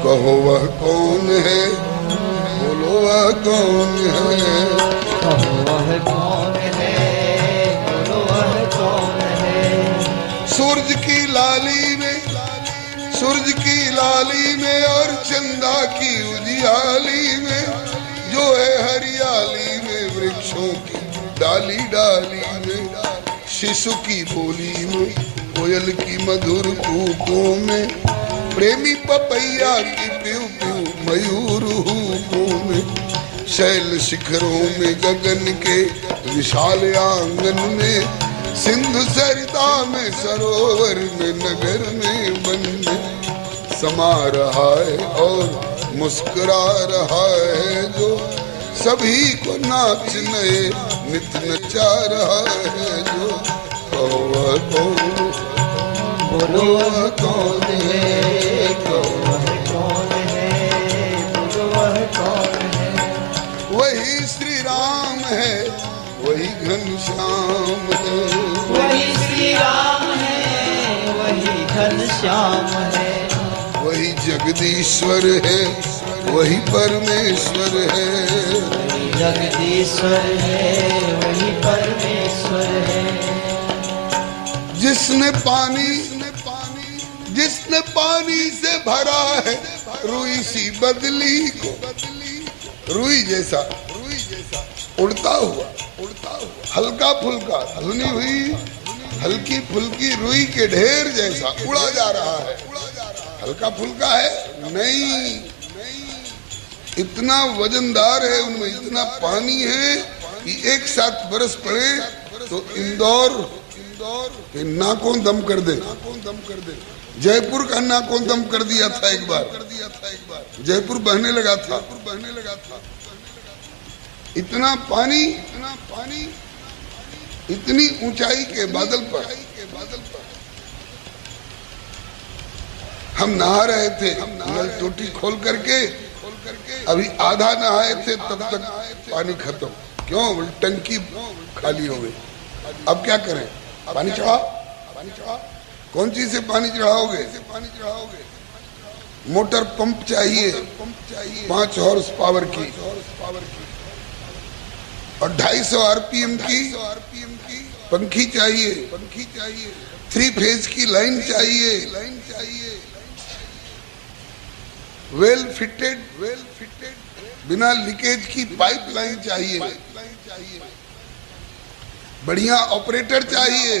कहो वह कौन है, बोलो वह कौन है, कहो वह कौन है, बोलो वह कौन है। सूरज की लाली में, सूरज की लाली में और चंदा की उजियाली में, जो है हरियाली में वृक्षों की डाली डाली में, शिशु की बोली में, कोयल की मधुर कूकों में, प्रेमी पपैया की प्यू प्यू मयूर हूकों में, शैल शिखरों में गगन के विशाल आंगन में, सिंधु सरिता में सरोवर में नगर में वन में समा रहा है और मुस्कुरा रहा है, जो सभी को नाच नए नित नचा रहा है, जो कहो वह कौन, बोलो वह कौन है, कहो वह कौन है, बोलो वह कौन है। वही श्री राम है, वही घनश्याम है, वही श्री राम है, वही घनश्याम है, वही जगदीश्वर है, वही परमेश्वर है, वही जगदीश्वर है, वही परमेश्वर है। जिसने पानी, जिसने पानी से भरा है रुई सी बदली को, रुई जैसा उड़ता हुआ हल्का फुल्का धुनी हुई हल्की फुल्की रुई के ढेर जैसा उड़ा जा रहा है। हल्का फुल्का है नहीं, इतना वजनदार है, उनमें इतना पानी है कि एक साथ बरस पड़े तो इंदौर के नाकों दम कर दे। जयपुर का नाकों दम कर दिया था एक बार, जयपुर बहने लगा था। इतना पानी, इतनी ऊंचाई के बादल पर हम नहा रहे थे, नल टोटी खोल करके, अभी आधा नहाए थे तब तक पानी खत्म। क्यों? टंकी खाली हो गई। अब क्या करें? पानी चढ़ाओ। कौन चीज से पानी चढ़ाओगे? मोटर पंप चाहिए 5 हॉर्स पावर की और 250 आरपीएम की पंखी चाहिए, 3 फेज की लाइन चाहिए, वेल फिटेड बिना लीकेज की पाइप लाइन चाहिए, बढ़िया ऑपरेटर चाहिए,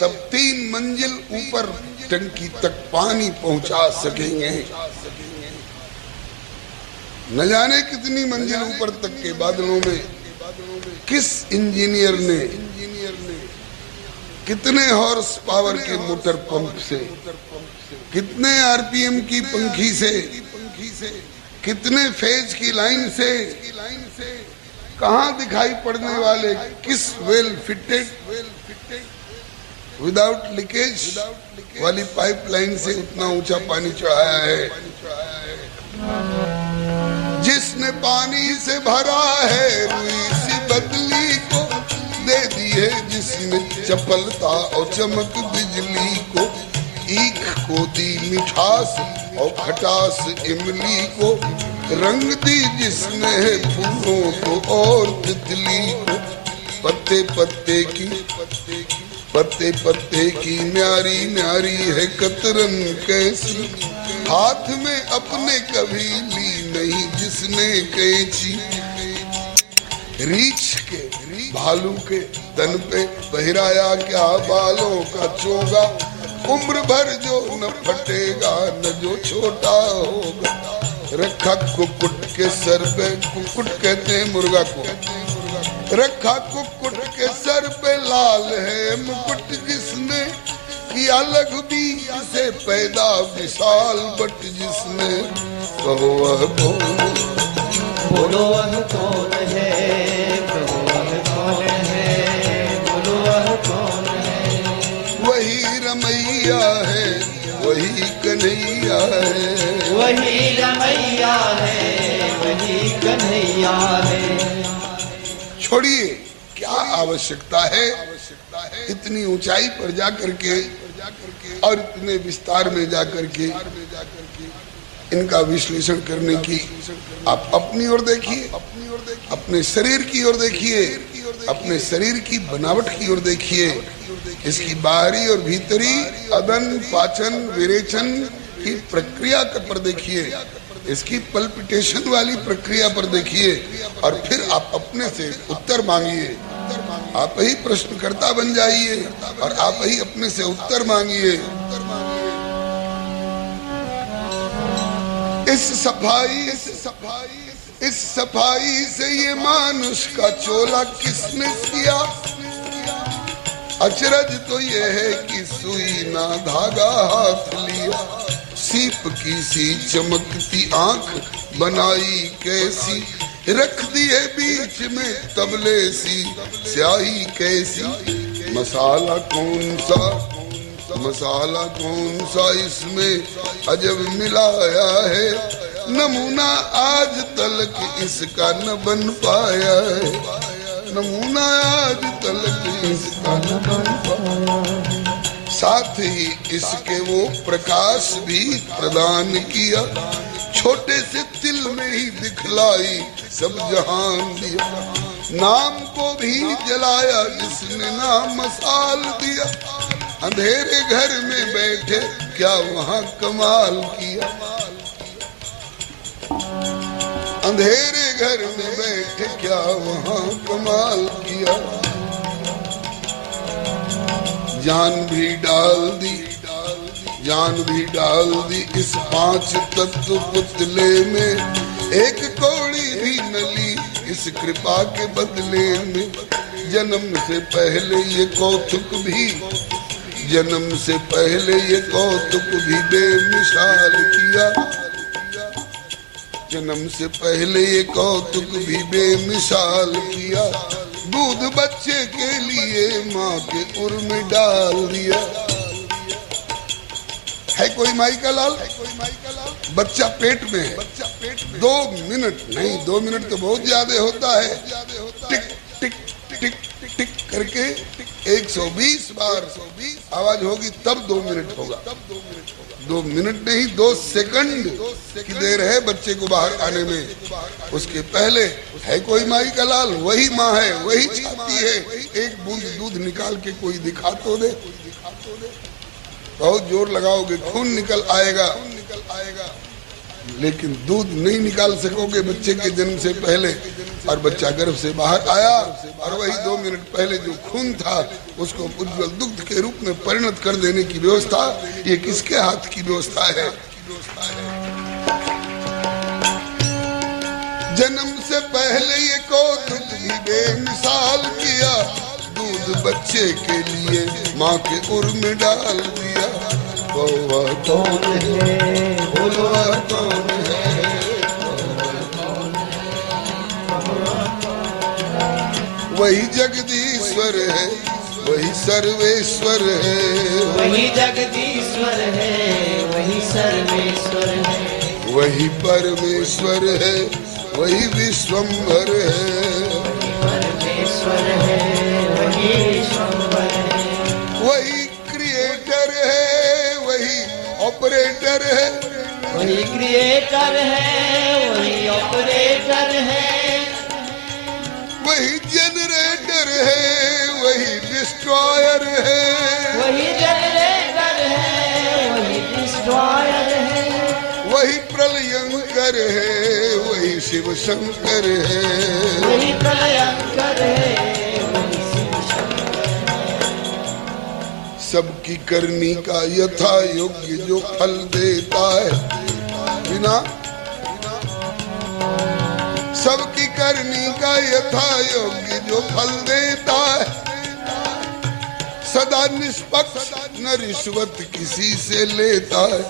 तब 3 मंजिल ऊपर टंकी तक पानी पहुंचा सकेंगे। न जाने कितनी मंजिल ऊपर तक के बादलों में किस इंजीनियर ने कितने हॉर्स पावर के मोटर पंप से, कितने आरपीएम की पंखी से, कितने फेज की लाइन से, कहां दिखाई पड़ने वाले किस वेल फिटेड विदाउट लीकेज वाली पाइपलाइन से उतना ऊंचा पानी चढ़ाया है। जिसने पानी से भरा है रुई सी बदली को, दे दी है जिसमें चपलता और चमक बिजली को, ईख को दी मिठास और खटास इमली को, रंग दी जिसने है फूलों को और तितली को, पत्ते पत्ते की न्यारी न्यारी है कतरन कैसी, हाथ में अपने कभी ली नहीं जिसने कैंची, रीछ के भालू के तन पे बहराया क्या बालों का चोगा, उम्र भर जो न फटेगा न जो छोटा होगा, रखा कुकुट के सर पे, कुकुट कहते हैं मुर्गा को, रखा कुकुट के सर पे लाल है मुकुट जिसने, किया लघु बीज से पैदा विशाल बट जिसने, कहो वह कौन, बोलो वह कौन है, कहो वह कौन है, बोलो वह कौन है। वही रमैया है, वही कन्हैया है, वही रमैया है, वही कन्हैया है। छोड़िए, क्या आवश्यकता है इतनी ऊंचाई पर जाकर के और इतने विस्तार में जाकर के इनका विश्लेषण करने की आप अपनी ओर देखिए, अपने शरीर की ओर देखिए, अपने शरीर की बनावट की ओर देखिए, इसकी बाहरी और भीतरी अदन पाचन विरेचन की प्रक्रिया पर देखिए, इसकी पल्पिटेशन वाली प्रक्रिया पर देखिए, और फिर आप अपने से उत्तर मांगिए। आप ही प्रश्नकर्ता बन जाइए और आप ही अपने से उत्तर मांगिए। इस सफाई से ये मानुष का चोला किसने सिया? अचरज तो ये है कि सुई ना धागा हाथ लिया। सीप की सी चमकती आंख बनाई कैसी, रख दिए बीच में तबले सी स्याही कैसी। मसाला कौन सा इसमें अजब मिलाया है, नमूना आज तलक इसका न बन पाया है, नमूना आज तलक इसका न बन पाया है। साथ ही इसके वो प्रकाश भी प्रदान किया, छोटे से तिल में ही दिखलाई सब जहान दिया। नाम को भी जलाया जिसने नाम मसाल दिया, अंधेरे घर में बैठे क्या वहाँ कमाल किया। अंधेरे घर में बैठे क्या वहाँ कमाल किया। जान भी डाल दी इस 5 तत्व पुतले में, एक कौड़ी भी न ली इस कृपा के बदले में। जन्म से पहले ये कौतुक भी बेमिसाल किया, जन्म से पहले ये कौतुक भी बेमिसाल किया। दूध बच्चे के लिए माँ के उर में डाल दिया। है कोई माई का लाल? बच्चा पेट में है, 2 मिनट नहीं, 2 मिनट तो बहुत ज्यादा होता है। टिक टिक टिक टिक करके 120 बार आवाज होगी तब 2 मिनट होगा। 2 मिनट नहीं, 2 सेकंड की देर है बच्चे को बाहर आने में। उसके पहले है कोई माई का लाल? वही माँ है, वही चाहती है एक बूंद दूध निकाल के कोई दिखा तो दे। बहुत जोर लगाओगे खून निकल आएगा, लेकिन दूध नहीं निकाल सकोगे बच्चे के जन्म से पहले। और बच्चा गर्भ से बाहर आया और वही 2 मिनट पहले जो खून था उसको उज्जवल दुग्ध के रूप में परिणत कर देने की व्यवस्था, ये किसके हाथ की व्यवस्था है? जन्म से पहले ये कौतुक भी बेमिसाल किया, दूध बच्चे के लिए माँ के उर में डाल दिया। वह कौन है? बोलो वह कौन है? वही जगदीश्वर है, वही सर्वेश्वर है, वही जगदीश्वर है, वही सर्वेश्वर है, वही परमेश्वर है, वही विश्वम्भर है, परमेश्वर है, वही विश्वम्भर है, वही क्रिएटर है, वही ऑपरेटर है, वही क्रिएटर है, वही ऑपरेटर है, वही जनरेटर है, वही डिस्ट्रॉयर है, वही जनरेटर है, वही डिस्ट्रॉयर है, वही प्रलयंकर है, वही शिव शंकर है, वही प्रलयंकर है, वही शिव शंकर है। सबकी करनी का यथा योग्य जो फल देता है, बिना सबकी करनी का यथा योग्य जो फल देता है, सदा निष्पक्ष न रिश्वत किसी से लेता है।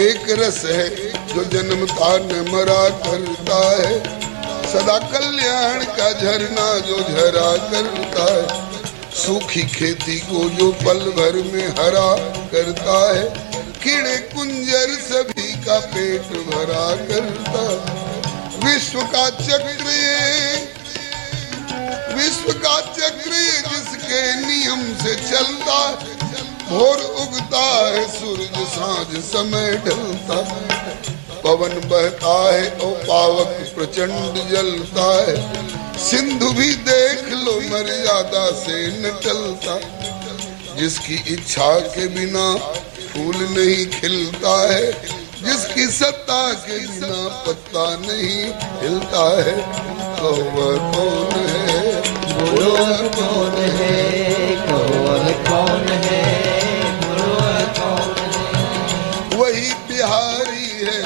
एक रस है जो जन्मता न मरा करता है, सदा कल्याण का झरना जो झरा करता है। सूखी खेती को जो पल भर में हरा करता है, कीड़े कुंजर सभी का पेट भरा करता है। विश्व का चक्र जिसके नियम से चलता है, भोर उगता है सूरज, सांझ समय ढलता है। पवन बहता है ओ पावक प्रचंड जलता है, सिंधु भी देख लो मर्यादा से न टलता, जिसकी इच्छा के बिना फूल नहीं खिलता है, जिसकी सत्ता के बिना पत्ता नहीं हिलता है, तो वह कौन है? बोलो वह कौन है? कहो वह कौन है? बोलो वह कौन है? वही बिहारी है,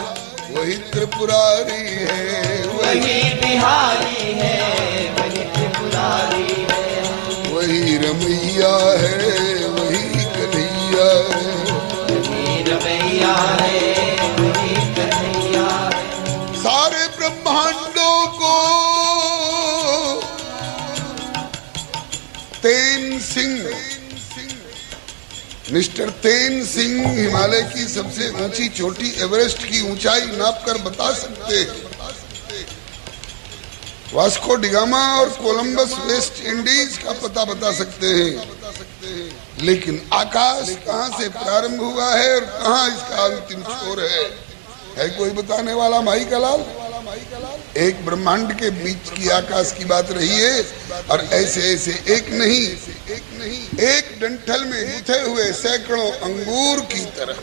वही त्रिपुरारी है, वही बिहारी है, वही त्रिपुरारी है, वही रमैया है, वही कन्हैया है, वही रमैया है, वही कन्हैया है। सारे ब्रह्मांडों को तेन सिंह, मिस्टर तेन सिंह हिमालय की सबसे ऊंची चोटी एवरेस्ट की ऊंचाई नापकर बता सकते हैं। वास्को डिगामा और कोलंबस वेस्ट इंडीज का पता बता सकते हैं, लेकिन आकाश कहां से प्रारंभ हुआ है और कहां इसका अंतिम छोर है कोई बताने वाला? माई का लाल, एक ब्रह्मांड के बीच की आकाश की बात रही है, और ऐसे ऐसे एक नहीं एक डंठल में गुथे हुए सैकड़ों अंगूर की तरह,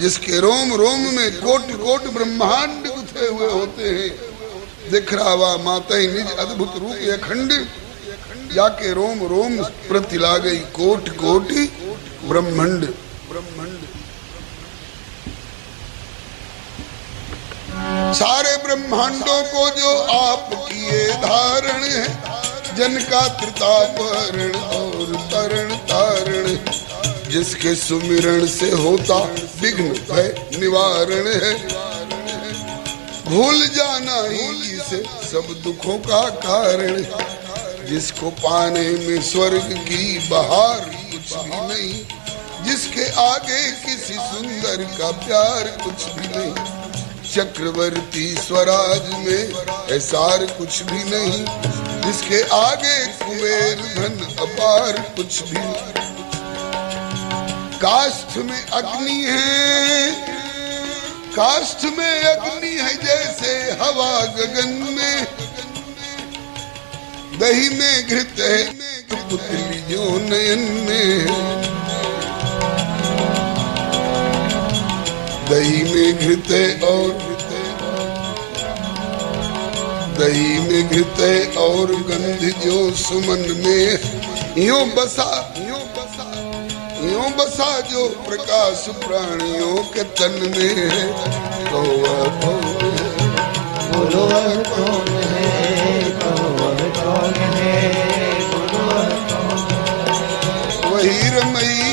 जिसके रोम रोम में कोट कोट ब्रह्मांड गुथे हुए होते हैं, दिख रहा हुआ माता ही निज अद्भुत रूप अखंड, जाके रोम रोम प्रतिला गई कोट कोटि ब्रह्मांड। सारे ब्रह्मांडों को जो आप किए धारण है, जन का त्रिताप हरण और तरण तारण, जिसके सुमिरण से होता विघ्न भय निवारण है, भूल जाना ही से सब दुखों का कारण, जिसको पाने में स्वर्ग की बहार कुछ भी नहीं, जिसके आगे किसी सुंदर का प्यार कुछ भी नहीं, चक्रवर्ती स्वराज में ऐसार कुछ भी नहीं, जिसके आगे कुबेर धन अपार कुछ भी नहीं। काष्ठ में अग्नि है, काष्ठ में अग्नि है जैसे हवा गगन में, दही में घृत है तो पुतली जो नयन में, दही में घृत है और दही में घृत है और गंध जो सुमन में, यूं बसा जो प्रकाश प्राणियों के तन में है, तो वह कौन है? बोलो वह कौन है? कहो वह कौन है? बोलो वह कौन है? वही रमैया